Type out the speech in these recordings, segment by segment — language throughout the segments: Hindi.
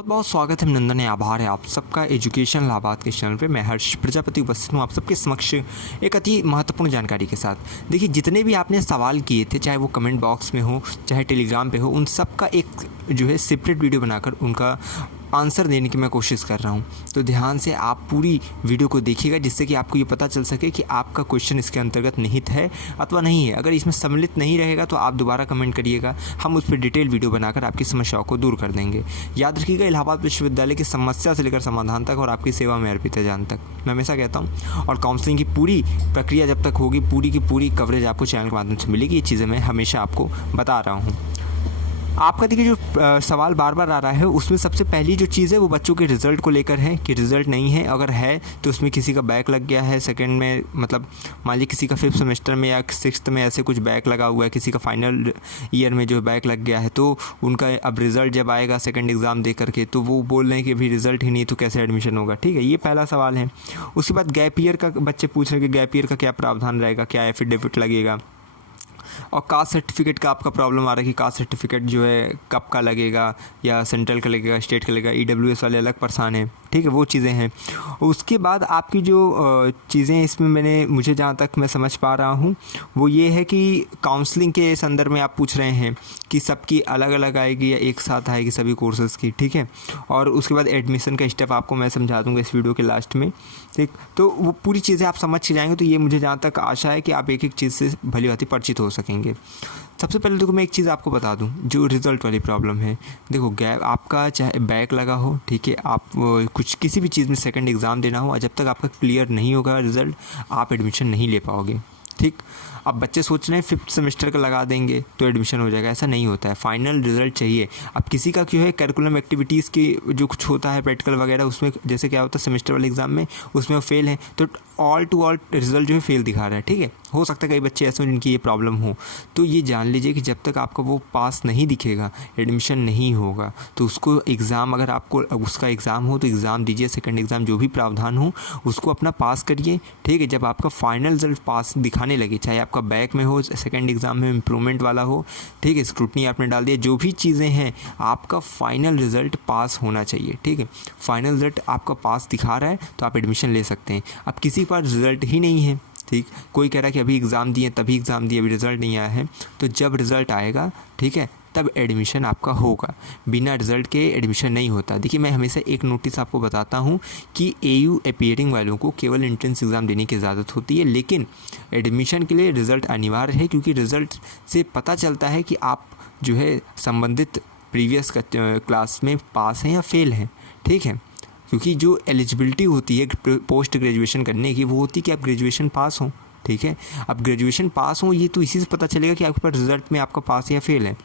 बहुत बहुत स्वागत है, अभिनंदन है, आभार है आप सबका एजुकेशन लाभार्थ के चैनल पे। मैं हर्ष प्रजापति उपस्थित हूँ आप सबके समक्ष एक अति महत्वपूर्ण जानकारी के साथ। देखिए, जितने भी आपने सवाल किए थे, चाहे वो कमेंट बॉक्स में हो, चाहे टेलीग्राम पे हो, उन सब का एक जो है सेपरेट वीडियो बनाकर उनका आंसर देने की मैं कोशिश कर रहा हूँ। तो ध्यान से आप पूरी वीडियो को देखिएगा, जिससे कि आपको ये पता चल सके कि आपका क्वेश्चन इसके अंतर्गत निहित है अथवा नहीं है। अगर इसमें सम्मिलित नहीं रहेगा तो आप दोबारा कमेंट करिएगा, हम उस पर डिटेल वीडियो बनाकर आपकी समस्याओं को दूर कर देंगे। याद रखिएगा, इलाहाबाद विश्वविद्यालय की समस्या से लेकर समाधान तक और आपकी सेवा में अर्पित है जान तक, मैं हमेशा कहता हूँ। और काउंसलिंग की पूरी प्रक्रिया जब तक होगी, पूरी की पूरी कवरेज आपको चैनल के माध्यम से मिलेगी। ये चीज़ें मैं हमेशा आपको बता रहा हूँ। आपका देखिए जो सवाल बार बार आ रहा है, उसमें सबसे पहली जो चीज़ है वो बच्चों के रिज़ल्ट को लेकर है कि रिज़ल्ट नहीं है। अगर है तो उसमें किसी का बैक लग गया है सेकंड में, मतलब मान लीजिए किसी का 5th सेमेस्टर में या 6th में ऐसे कुछ बैक लगा हुआ है, किसी का फाइनल ईयर में जो बैक लग गया है, तो उनका अब रिज़ल्ट जब आएगा सेकेंड एग्ज़ाम दे करके, तो वो बोल रहे हैं कि अभी रिज़ल्ट ही नहीं तो कैसे एडमिशन होगा। ठीक है, ये पहला सवाल है। उसके बाद गैप ईयर का बच्चे पूछ रहे हैं कि गैप ईयर का क्या प्रावधान रहेगा, क्या एफिडेविट लगेगा। और कास्ट सर्टिफिकेट का आपका प्रॉब्लम आ रहा है कि कास्ट सर्टिफिकेट जो है कब का लगेगा, या सेंट्रल का लगेगा, स्टेट का लगेगा, ईडब्ल्यूएस वाले अलग परेशान हैं। ठीक है, वो चीज़ें हैं। उसके बाद आपकी जो चीज़ें इसमें मुझे जहाँ तक मैं समझ पा रहा हूँ वो ये है कि काउंसलिंग के संदर्भ में आप पूछ रहे हैं कि सबकी अलग अलग आएगी या एक साथ आएगी सभी कोर्सेज़ की। ठीक है, और उसके बाद एडमिशन का स्टेप आपको मैं समझा दूँगा इस वीडियो के लास्ट में। ठीक, तो वो पूरी चीज़ें आप समझ के जाएंगे तो ये मुझे जहाँ तक आशा है कि आप एक एक चीज़ से भली भांति परिचित हो सकेंगे। सबसे पहले देखो, मैं एक चीज़ आपको बता दूं, जो रिज़ल्ट वाली प्रॉब्लम है। देखो, गैप आपका चाहे बैक लगा हो, ठीक है, आप कुछ किसी भी चीज़ में सेकंड एग्ज़ाम देना हो, और जब तक आपका क्लियर नहीं होगा रिज़ल्ट, आप एडमिशन नहीं ले पाओगे। ठीक, अब बच्चे सोच रहे हैं 5th सेमेस्टर का लगा देंगे तो एडमिशन हो जाएगा, ऐसा नहीं होता है। फाइनल रिजल्ट चाहिए। अब किसी का क्यों है, करिकुलम एक्टिविटीज़ की जो कुछ होता है प्रैक्टिकल वगैरह, उसमें जैसे क्या होता है सेमेस्टर वाले एग्ज़ाम में, उसमें वो फेल है तो ऑल टू ऑल रिजल्ट जो है फेल दिखा रहा है। ठीक है, हो सकता है कई बच्चे ऐसे जिनकी ये प्रॉब्लम हो, तो ये जान लीजिए कि जब तक आपका वो पास नहीं दिखेगा, एडमिशन नहीं होगा, तो उसको एग्ज़ाम, अगर आपको उसका एग्ज़ाम हो तो एग्ज़ाम दीजिए, सेकंड एग्ज़ाम जो भी प्रावधान हो उसको अपना पास करिए। ठीक है, जब आपका फाइनल रिजल्ट पास दिखाने लगे, चाहे आपका बैक में हो, सेकंड एग्ज़ाम में इम्प्रूवमेंट वाला हो, ठीक है, स्क्रूटनी आपने डाल दिया, जो भी चीज़ें हैं, आपका फाइनल रिज़ल्ट पास होना चाहिए। ठीक है, फाइनल रिज़ल्ट आपका पास दिखा रहा है तो आप एडमिशन ले सकते हैं। अब किसी के पास रिज़ल्ट ही नहीं है, ठीक, कोई कह रहा है कि अभी एग्ज़ाम दिए, तभी एग्ज़ाम दिए, अभी रिज़ल्ट नहीं आया है, तो जब रिज़ल्ट आएगा, ठीक है, तब एडमिशन आपका होगा। बिना रिज़ल्ट के एडमिशन नहीं होता। देखिए, मैं हमेशा एक नोटिस आपको बताता हूँ कि AU अपीयरिंग वालों को केवल एंट्रेंस एग्ज़ाम देने की इजाज़त होती है, लेकिन एडमिशन के लिए रिज़ल्ट अनिवार्य है, क्योंकि रिज़ल्ट से पता चलता है कि आप जो है संबंधित प्रीवियस क्लास में पास हैं या फेल हैं। ठीक है, क्योंकि जो एलिजिबिलिटी होती है पोस्ट ग्रेजुएशन करने की, वो होती है कि आप ग्रेजुएशन पास हों। ठीक है, अब ग्रेजुएशन पास हो, ये तो इसी से पता चलेगा कि आपके पास रिज़ल्ट में आपका पास या फेल है,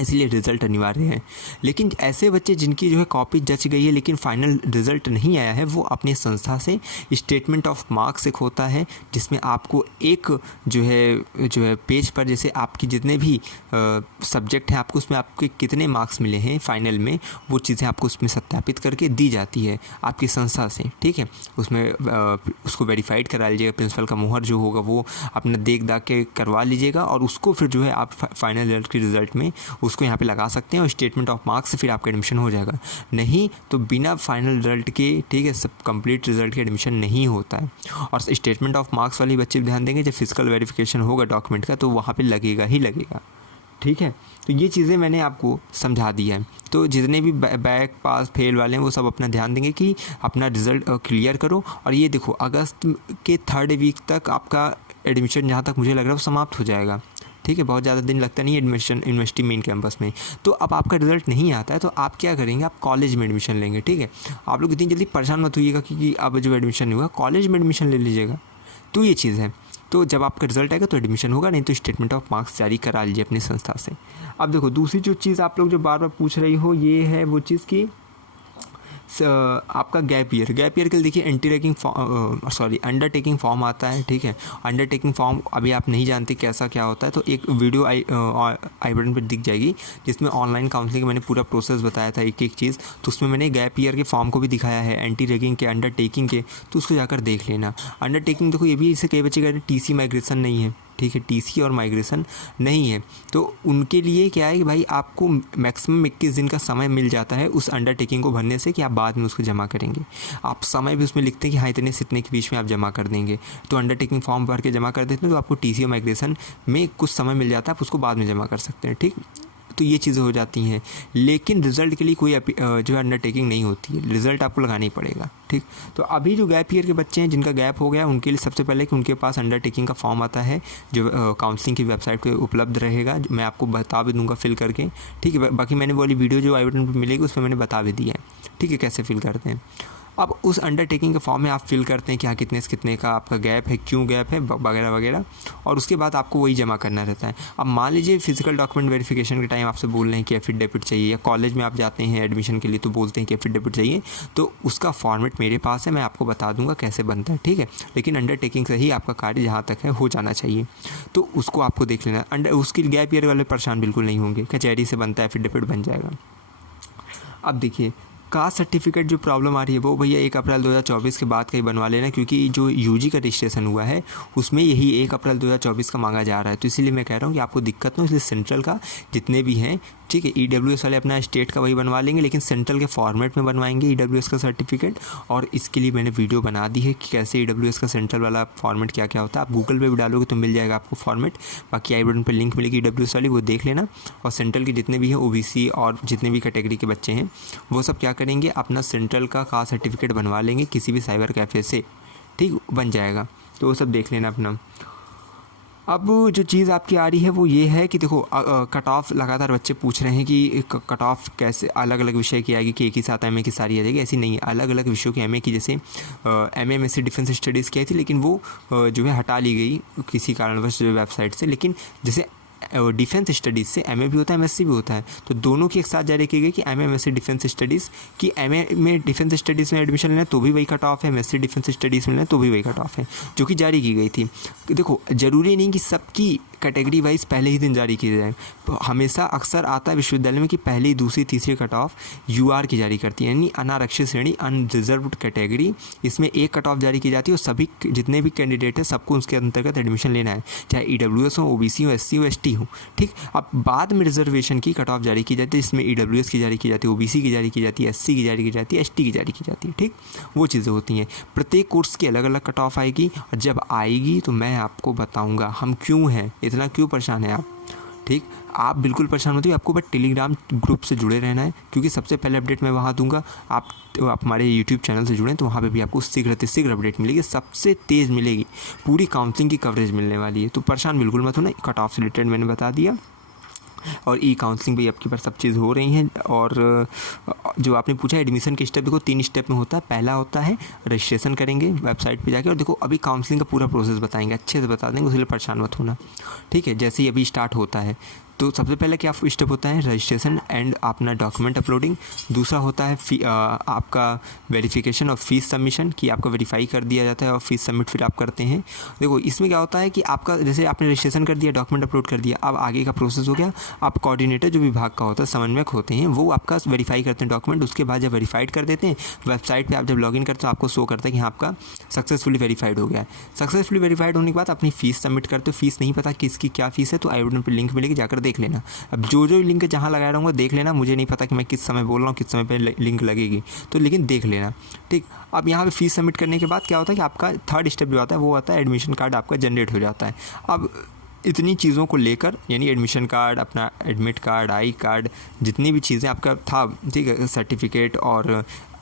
इसलिए रिज़ल्ट अनिवार्य है। लेकिन ऐसे बच्चे जिनकी जो है कॉपी जच गई है लेकिन फाइनल रिज़ल्ट नहीं आया है, वो अपनी संस्था से स्टेटमेंट ऑफ मार्क्स एक होता है, जिसमें आपको एक जो है पेज पर, जैसे आपकी जितने भी सब्जेक्ट हैं, आपको उसमें आपके कितने मार्क्स मिले हैं फाइनल में, वो चीज़ें आपको उसमें सत्यापित करके दी जाती है आपकी संस्था से। ठीक है, उसमें उसको वेरीफाइड करा लीजिएगा, प्रिंसिपल का मुहर जो होगा वो अपना देख दाख के करवा लीजिएगा, और उसको फिर जो है आप फाइनल के रिज़ल्ट में उसको यहाँ पे लगा सकते हैं, और स्टेटमेंट ऑफ मार्क्स से फिर आपका एडमिशन हो जाएगा। नहीं तो बिना फाइनल रिजल्ट के, ठीक है, सब कंप्लीट रिजल्ट के एडमिशन नहीं होता है। और स्टेटमेंट ऑफ मार्क्स वाली बच्चे ध्यान देंगे, जब फिजिकल वेरिफिकेशन होगा डॉक्यूमेंट का, तो वहाँ पे लगेगा ही लगेगा। ठीक है, तो ये चीज़ें मैंने आपको समझा दी है। तो जितने भी बैक पास फेल वाले हैं, वो सब अपना ध्यान देंगे कि अपना रिज़ल्ट क्लियर करो। और ये देखो, अगस्त के 3rd वीक तक आपका एडमिशन, जहाँ तक मुझे लग रहा है, वो समाप्त हो जाएगा। ठीक है, बहुत ज़्यादा दिन लगता नहीं है एडमिशन यूनिवर्सिटी मेन कैंपस में। तो अब आपका रिज़ल्ट नहीं आता है तो आप क्या करेंगे, आप कॉलेज में एडमिशन लेंगे। ठीक है, आप लोग इतनी जल्दी परेशान मत होइएगा कि अब जो एडमिशन नहीं हुआ, कॉलेज में एडमिशन ले लीजिएगा। तो ये चीज़ है। तो जब आपका रिज़ल्ट आएगा तो एडमिशन होगा, नहीं तो स्टेटमेंट ऑफ मार्क्स जारी करा लीजिए अपनी संस्था से। अब देखो, दूसरी जो चीज़ आप लोग जो बार बार पूछ रही हो, ये है वो चीज़ कि आपका गैप ईयर के लिए देखिए अंडरटेकिंग फॉर्म आता है। ठीक है, अंडरटेकिंग फॉर्म अभी आप नहीं जानते कैसा क्या होता है, तो एक वीडियो आई बटन पर दिख जाएगी, जिसमें ऑनलाइन काउंसलिंग मैंने पूरा प्रोसेस बताया था, एक एक चीज़। तो उसमें मैंने गैप ईयर के फॉर्म को भी दिखाया है, एंटी रैगिंग के, अंडरटेकिंग के, तो उसको जाकर देख लेना। अंडरटेकिंग देखो, ये भी इससे कई बच्चे कहते हैं TC माइग्रेशन नहीं है, ठीक है, टीसी और माइग्रेशन नहीं है, तो उनके लिए क्या है कि भाई आपको मैक्सिमम 21 दिन का समय मिल जाता है उस अंडरटेकिंग को भरने से कि आप बाद में उसको जमा करेंगे। आप समय भी उसमें लिखते हैं कि हाँ इतने से इतने के बीच में आप जमा कर देंगे, तो अंडरटेकिंग फॉर्म भर के जमा कर देते हैं तो आपको टीसी और माइग्रेशन में कुछ समय मिल जाता है, आप उसको बाद में जमा कर सकते हैं। ठीक, तो ये चीज़ें हो जाती हैं, लेकिन रिज़ल्ट के लिए कोई जो है अंडरटेकिंग नहीं होती है, रिज़ल्ट आपको लगाना ही पड़ेगा। ठीक, तो अभी जो गैप ईयर के बच्चे हैं जिनका गैप हो गया उनके लिए सबसे पहले कि उनके पास अंडरटेकिंग का फॉर्म आता है जो काउंसलिंग की वेबसाइट पे उपलब्ध रहेगा, मैं आपको बता भी दूंगा फिल करके। ठीक है, बाकी मैंने वाली वीडियो जो आई बटन पर मिलेगी उसमें मैंने बता भी दिया है। ठीक है, कैसे फिल करते हैं। अब उस अंडरटेकिंग के फॉर्म में आप फिल करते हैं कि हाँ कितने से कितने का आपका गैप है, क्यों गैप है वगैरह वगैरह, और उसके बाद आपको वही जमा करना रहता है। अब मान लीजिए फिजिकल डॉक्यूमेंट वेरिफिकेशन के टाइम आपसे बोल रहे हैं कि एफिडेविट चाहिए, या कॉलेज में आप जाते हैं एडमिशन के लिए तो बोलते हैं कि एफिडेविट चाहिए, तो उसका फॉर्मेट मेरे पास है, मैं आपको बता दूंगा कैसे बनता है। ठीक है, लेकिन अंडरटेकिंग से ही आपका कार्य जहाँ तक है हो जाना चाहिए, तो उसको आपको देख लेना। उसकी गैप ईयर वाले परेशान बिल्कुल नहीं होंगे, कचहरी से बनता है एफिडेविट बन जाएगा। अब देखिए कास्ट सर्टिफिकेट जो प्रॉब्लम आ रही है वो भैया 1 अप्रैल 2024 के बाद कहीं बनवा लेना, क्योंकि जो यूजी का रजिस्ट्रेशन हुआ है उसमें यही 1 अप्रैल 2024 का मांगा जा रहा है, तो इसीलिए मैं कह रहा हूँ कि आपको दिक्कत ना, इसलिए सेंट्रल का जितने भी हैं, ठीक है, ईडब्ल्यूएस वाले अपना स्टेट का वही बनवा लेंगे, लेकिन सेंट्रल के फॉर्मेट में बनवाएंगे ईडब्ल्यूएस का सर्टिफिकेट। और इसके लिए मैंने वीडियो बना दी है कि कैसे ईडब्ल्यूएस का सेंट्रल वाला फॉर्मेट क्या क्या होता है, आप गूगल पे भी डालोगे तो मिल जाएगा आपको फॉर्मेट। बाकी आई बटन पर लिंक मिलेगी ईडब्ल्यूएस वाली, वो देख लेना। और सेंट्रल के जितने भी हैं ओबीसी और जितने भी कैटेगरी के बच्चे हैं वो सब क्या करेंगे, अपना सेंट्रल का कास्ट सर्टिफिकेट बनवा लेंगे किसी भी साइबर कैफ़े से, ठीक, बन जाएगा, तो वो सब देख लेना अपना। अब जो चीज़ आपकी आ रही है वो ये है कि देखो कट ऑफ लगातार बच्चे पूछ रहे हैं कि कट ऑफ कैसे अलग अलग विषय की आएगी कि एक ही साथ एमए की सारी आ जाएगी, ऐसी नहीं है, अलग अलग विषयों की एमए की, जैसे एमएमएससी डिफेंस स्टडीज़ की आई थी लेकिन वो जो है हटा ली गई किसी कारणवश वेबसाइट से। लेकिन जैसे डिफेंस स्टडीज़ से एमए भी होता है एमएससी भी होता है, तो दोनों की एक साथ जारी की गई कि एमए एमएससी डिफेंस स्टडीज़ की एमए में डिफेंस स्टडीज़ में एडमिशन लेना तो भी वही कट ऑफ है, एमएससी डिफेंस स्टडीज़ में लेना तो भी वही कट ऑफ है, जो कि जारी की गई थी। देखो ज़रूरी नहीं कि सबकी कैटेगरी वाइज पहले ही दिन जारी की जाए, तो हमेशा अक्सर आता है विश्वविद्यालय में कि पहली दूसरी तीसरी कट ऑफ यूआर की जारी करती है, यानी अनारक्षित श्रेणी अनरिजर्व्ड कैटेगरी, इसमें एक कट ऑफ जारी की जाती है और सभी जितने भी कैंडिडेट हैं सबको उसके अंतर्गत एडमिशन लेना है, चाहे ईडब्ल्यूएस हो, ओबीसी हो, एससी हो, एसटी हो। ठीक, अब बाद में रिजर्वेशन की कट ऑफ जारी की जाती है, इसमें ईडब्ल्यूएस की जारी की जाती है, ओबीसी की जारी की जाती है, एससी की जारी की जाती है, एसटी की जारी की जाती है। ठीक, वो चीज़ें होती हैं, प्रत्येक कोर्स की अलग अलग कट ऑफ आएगी, और जब आएगी तो मैं आपको बताऊँगा हम क्यों हैं, इतना क्यों परेशान है आप। ठीक, आप बिल्कुल परेशान होती है, आपको बस टेलीग्राम ग्रुप से जुड़े रहना है, क्योंकि सबसे पहले अपडेट मैं वहाँ दूंगा। आप हमारे यूट्यूब चैनल से जुड़ें तो वहाँ पे भी आपको शीघ्र अपडेट मिलेगी, सबसे तेज़ मिलेगी, पूरी काउंसलिंग की कवरेज मिलने वाली है, तो परेशान बिल्कुल मत होना। कट ऑफ से रिलेटेड मैंने बता दिया, और ई काउंसलिंग भी आपके पास सब चीज़ हो रही हैं। और जो आपने पूछा एडमिशन के स्टेप, देखो 3 स्टेप में होता है। पहला होता है रजिस्ट्रेशन करेंगे वेबसाइट पे जाके, और देखो अभी काउंसलिंग का पूरा प्रोसेस बताएंगे, अच्छे से बता देंगे, उसके लिए परेशान मत होना। ठीक है, जैसे ही अभी स्टार्ट होता है तो सबसे पहले क्या स्टेप होता है, रजिस्ट्रेशन एंड अपना डॉक्यूमेंट अपलोडिंग। दूसरा होता है आपका वेरिफिकेशन और फीस सबमिशन, कि आपका वेरीफाई कर दिया जाता है और फीस सबमिट फिर आप करते हैं। देखो इसमें क्या होता है कि आपका जैसे आपने रजिस्ट्रेशन कर दिया, डॉक्यूमेंट अपलोड कर दिया, अब आगे का प्रोसेस हो गया, आप कोऑर्डिनेटर जो विभाग का होता है, समन्वयक होते हैं, वो आपका वेरीफाई करते हैं डॉक्यूमेंट। उसके बाद जब वेरीफाइड कर देते हैं वेबसाइट पर, आप जब लॉगिन करते हो आपको शो करता है कि हाँ आपका सक्सेसफुली वेरीफाइड हो गया है। सक्सेसफुली वेरीफाइड होने के बाद अपनी फीस सबमिट करते हो, फीस नहीं पता किसकी क्या फीस है तो आई बटन पर लिंक मिलेगी, जाकर देख लेना। अब जो लिंक जहाँ लगाया रहूँगा देख लेना, मुझे नहीं पता कि मैं किस समय बोल रहा हूँ, किस समय पे लिंक लगेगी, तो लेकिन देख लेना। ठीक, अब यहाँ पे फीस सबमिट करने के बाद क्या होता है कि आपका थर्ड स्टेप जो आता है वो आता है एडमिशन कार्ड आपका जनरेट हो जाता है। अब इतनी चीज़ों को लेकर, यानी एडमिशन कार्ड, अपना एडमिट कार्ड, आई कार्ड, जितनी भी चीज़ें आपका था, ठीक है, सर्टिफिकेट और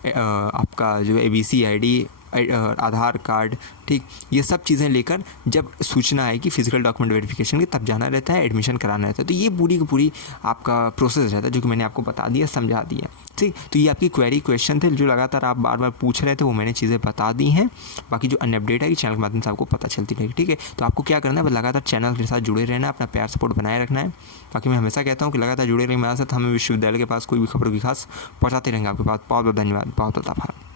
आपका जो ABC ID, आधार कार्ड, ठीक, ये सब चीज़ें लेकर जब सूचना आएगी फिजिकल डॉक्यूमेंट वेरिफिकेशन की तब जाना रहता है, एडमिशन कराना रहता है। तो ये पूरी की पूरी आपका प्रोसेस रहता है, जो कि मैंने आपको बता दिया, समझा दिया। ठीक, तो ये आपकी क्वेश्चन थे जो लगातार आप बार बार पूछ रहे थे, वो मैंने चीज़ें बता दी हैं। बाकी जो अन्य अपडेट है कि चैनल के माध्यम से आपको पता चलती रहेगी। ठीक है, तो आपको क्या करना है, बस लगातार चैनल के साथ जुड़े रहना है, अपना प्यार सपोर्ट बनाए रखना है। बाकी मैं हमेशा कहता हूँ कि लगातार जुड़े रहें मेरे साथ, हमें विश्वविद्यालय के पास कोई भी खबरों की खास पहुँचाते रहेंगे आपके पास। बहुत बहुत धन्यवाद, बहुत बहुत आभार।